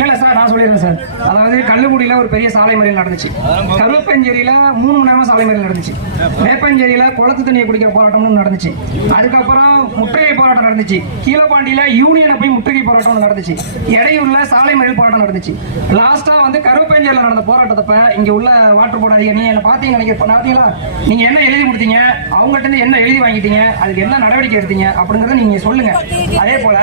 இல்ல சார், நான் சொல்லிடுறேன் சார். அதாவது கள்ளுக்குடியில ஒரு பெரிய சாலை மறியல் நடந்துச்சு. கருப்பஞ்சேரியில 3 மணி நேரமா சாலை மறியல் நடந்துச்சு. வேப்பஞ்சேரியில குளத்து தண்ணியை குடிக்கிற போராட்டம் நடந்துச்சு. அதுக்கப்புறம் முற்றுகை போராட்டம் நடந்துச்சு. கீழப்பாண்டியில யூனியனை போய் முற்றுகை போராட்டம் நடந்துச்சு. இடையூர்ல சாலை மறியல் போராட்டம் நடந்துச்சு. லாஸ்டா வந்து கருப்பஞ்சேரியில நடந்த போராட்டத்தப்ப இங்க உள்ள வாட்டர் போர்டு அதிகாரி என்ன பாத்தீங்க நினைக்கிறீங்களா? நீங்க என்ன எழுதி கொடுத்தீங்க, அவங்ககிட்ட இருந்து என்ன எழுதி வாங்கிட்டீங்க, அதுக்கு என்ன நடவடிக்கை எடுத்தீங்க அப்படிங்கறத நீங்க சொல்லுங்க. அதே போல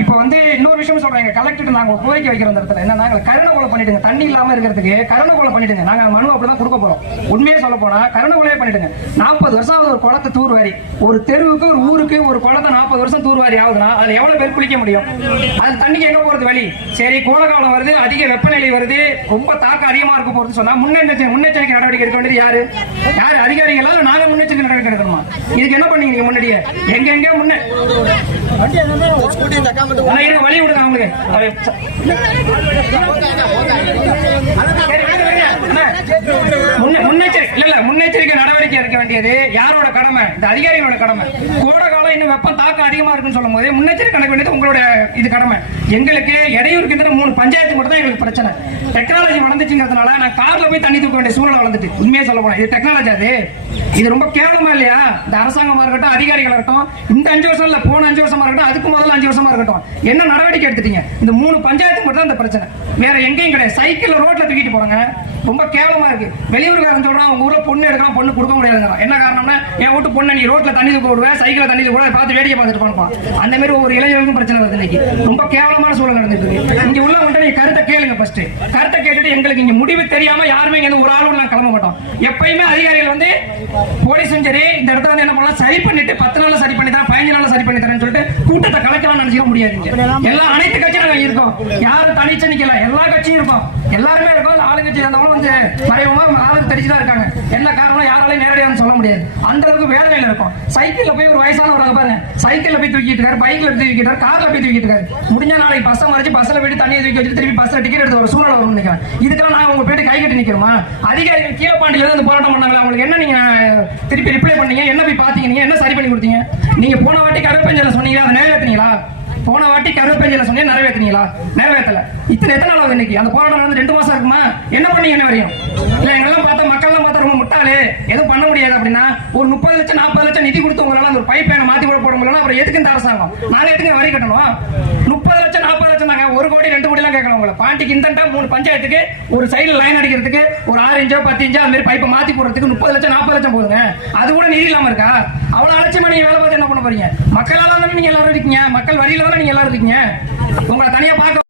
இப்ப வந்து இன்னொரு விஷயம் சொல்றாங்க, கலெக்டர் நாங்க கோரிக்கை வைக்கிற இடத்துல என்னன்னா கருணை கொலை பண்ணிடுங்க, தண்ணி இல்லாம இருக்கிறதுக்கு கருணை கொலை பண்ணிடுங்க. நாங்க மனு அப்படிதான் கொடுக்க போறோம். உண்மையே சொல்ல போனா கருணை கொலையே பண்ணிடுங்க. 40 வருஷம் ஒரு குளத்தை தூர்வாரி, ஒரு தெருவுக்கு ஒரு ஊருக்கு ஒரு குளத்தை 40 வருஷம் தூர்வாரி ஆகுதுன்னா அதுல எவ்வளவு பேர் குளிக்க முடியும்? அது தண்ணிக்கு எங்க போறது வழி? சரி, கோடைக்காலம் வருது, அதிக வெப்பநிலை வருது, ரொம்ப தாக்கம் அதிகமா இருக்க போறது சொன்னா முன்னெச்சரிக்கை நடவடிக்கை எடுக்க வேண்டியது யாரு? அதிகாரிகளா? நாங்க முன்னெச்சரிக்கை நடவடிக்கை எடுக்கணுமா? இதுக்கு என்ன பண்ணீங்க முன்னாடியே? எங்க முன்ன வழி விடுங்க அவங்களுக்கு. முன்னெச்சரிக்கை நடவடிக்கை எடுக்க வேண்டியது யாரோட கடமை? இந்த அதிகாரிகளோட கடமை. கோடை காலம் இன்னும் வெப்பம் தாக்கம் அதிகமா இருக்குன்னு சொல்லும் போது முன்னெச்சரிக்கை நடக்க வேண்டியது உங்களோட இது கடமை. எங்களுக்கு இடையூறுக்கு 3 பஞ்சாயத்து மட்டும் தான் எங்களுக்கு பிரச்சனை. டெக்னாலஜி வளர்ந்துச்சுங்கிறதுனால நான் கார்ல போய் தண்ணி தூக்க வேண்டிய சூழ்நிலை வளர்ந்துட்டு. உண்மையே சொல்ல போனா இது டெக்னாலஜி. இது ரொம்ப கேவலமா இல்லையா? இந்த அரசாங்கமா இருக்கட்டும், அதிகாரிகள் இருக்கட்டும், இந்த 5 வருஷம் இல்ல, போன 5 வருஷமா இருக்கட்டும், அதுக்கு முதல்ல 5 வருஷமா இருக்கட்டும், என்ன நடவடிக்கை எடுத்துட்டீங்க? இந்த 3 பஞ்சாயத்து மட்டும் தான் இந்த பிரச்சனை, வேற எங்கேயும் கிடையாது. சைக்கிள் ரோட்ல தூக்கிட்டு போறாங்க, ரொம்ப கேவலமா இருக்கு. வெளியூர்காரன் சொல்றான் அவங்க ஊர்ல பொண்ணு எடுக்கலாம், பொண்ணு கொடுக்க முடியாதுங்க. என்ன காரணம்னா என் வீட்டு பொண்ணு நீ ரோட்ல தண்ணி தூக்க விடுவேன், சைக்கிள் தண்ணி கூட பார்த்து வேடிக்கை பார்த்துட்டு போனப்பான். அந்த மாதிரி ஒரு இளைஞர்களுக்கும் பிரச்சனை வருது. இன்னைக்கு ரொம்ப கேவலமான சூழல் நடந்துட்டு இருக்கு. இங்க உள்ள வந்து நீங்க கருத்தை கேளுங்க. ஃபர்ஸ்ட் கருத்தை கேட்டுட்டு எங்களுக்கு இங்க முடிவு தெரியாம யாருமே இங்க ஒரு ஆளும் நான் கிளம்ப மாட்டோம். எப்பயுமே அதிகாரிகள் வந்து போலீஸும் சரி இந்த இடத்துல வந்து என்ன பண்ணலாம், சரி பண்ணிட்டு 10 நாள்ல சரி பண்ணி தரேன், 15 நாள்ல சரி பண்ணி தரேன்னு சொல்லிட்டு கூட்டத்தை கலைக்கலாம் நினைச்சிட முடியாது. எல்லா அனைத்து கட்சியும் இருக்கோம், யாரும் தனிச்சு நிக்கல, எல்லா கட்சியும் இருக்கும், எல்லாருமே இருக்கும். ஆளுங்கட்சி இருந்தவங்களும் வந்து மறைமுகமா ஆளுக்கு தெரிச்சுதான் இருக்காங்க. என்ன காரணம் யாராலையும் நேரடியாக சொல்ல முடியாது. அந்த அளவுக்கு வேதனையில இருக்கும். சைக்கிள்ல போய் ஒரு வயசானவராக பாருங்க, சைக்கிள்ல போய் தூக்கிட்டு இருக்காரு, பைக்ல போய் தூக்கிட்டு இருக்காரு, கார்ல போய் தூக்கிட்டு இருக்காரு. முடிஞ்சா நாளைக்கு பஸ்ஸை மறைச்சு பஸ்ல போயிட்டு தண்ணியை தூக்கி வச்சு திருப்பி பஸ்ல டிக்கெட் எடுத்து ஒரு சூழல் வரும் நினைக்கிறேன். இதுக்கெல்லாம் நாங்க உங்க போயிட்டு கை கட்டி நிக்கிறோமா? அதிகாரிகள் கீழப்பாண்டியில இருந்து போராட்டம் பண்ணாங்களா? அவங்களுக்கு என்ன நீங்க திருப்பி ரிப்ளை பண்ணீங்க? என்ன போய் பாத்தீங்க? நீங்க என்ன சரி பண்ணி கொடுத்தீங்க? நீங்க போன வாட்டி கருப்பஞ்சல சொன்னீங்களா, அதை நிறைவேற்றினீங்களா? போன வாட்டி கருப்பஞ்சல சொன்னீங்க, நிறைவேற்றினீங்களா? நிறைவேற்றல. எத்தனை நாள் இன்னைக்கு அந்த போராட்டம் நடந்து 2 மாசம் இருக்குமா? என்ன பண்ணீங்க? என்ன வரையும் இல்ல. எங்கெல்லாம் பார்த்தா மக்கள்லாம் பார்த்தா ரொம்ப முட்டாளு, எதுவும் பண்ண முடியாது அப்படின்னா ஒரு 30 லட்சம் 40 லட்சம் நிதி கொடுத்து உங்களால அந்த ஒரு பைப் லைனை மாத்தி கூட போட முடியல. அப்புறம் எதுக்கு இந்த அரசாங்கம்? நாங்க எதுக்கு வரி கட்டணும்? 30 லட்சம் 40 லட்சம் தாங்க, 1 கோடி 2 கோடி எல்லாம் கேட்கலாம். உங்களை பாண்டிக்கு இந்த 3 பஞ்சாயத்துக்கு ஒரு சைடுல லைன் அடிக்கிறதுக்கு ஒரு 6 இன்ச்சோ 10 இன்ச்சோ அந்த மாதிரி பைப்பை மாத்தி போடுறதுக்கு 30 லட்சம் 40 லட்சம் போதுங்க. அது கூட நிதி இல்லாம இருக்கா? அவ்வளவு அலட்சியமா நீங்க வேலை பார்த்து என்ன பண்ண போறீங்க? மக்களால தானே நீங்க எல்லாரும் இருக்கீங்க, மக்கள் வரியில தானே நீங்க எல்லாரும் இருக்கீங்க. உங்களை தனியா பார்க்க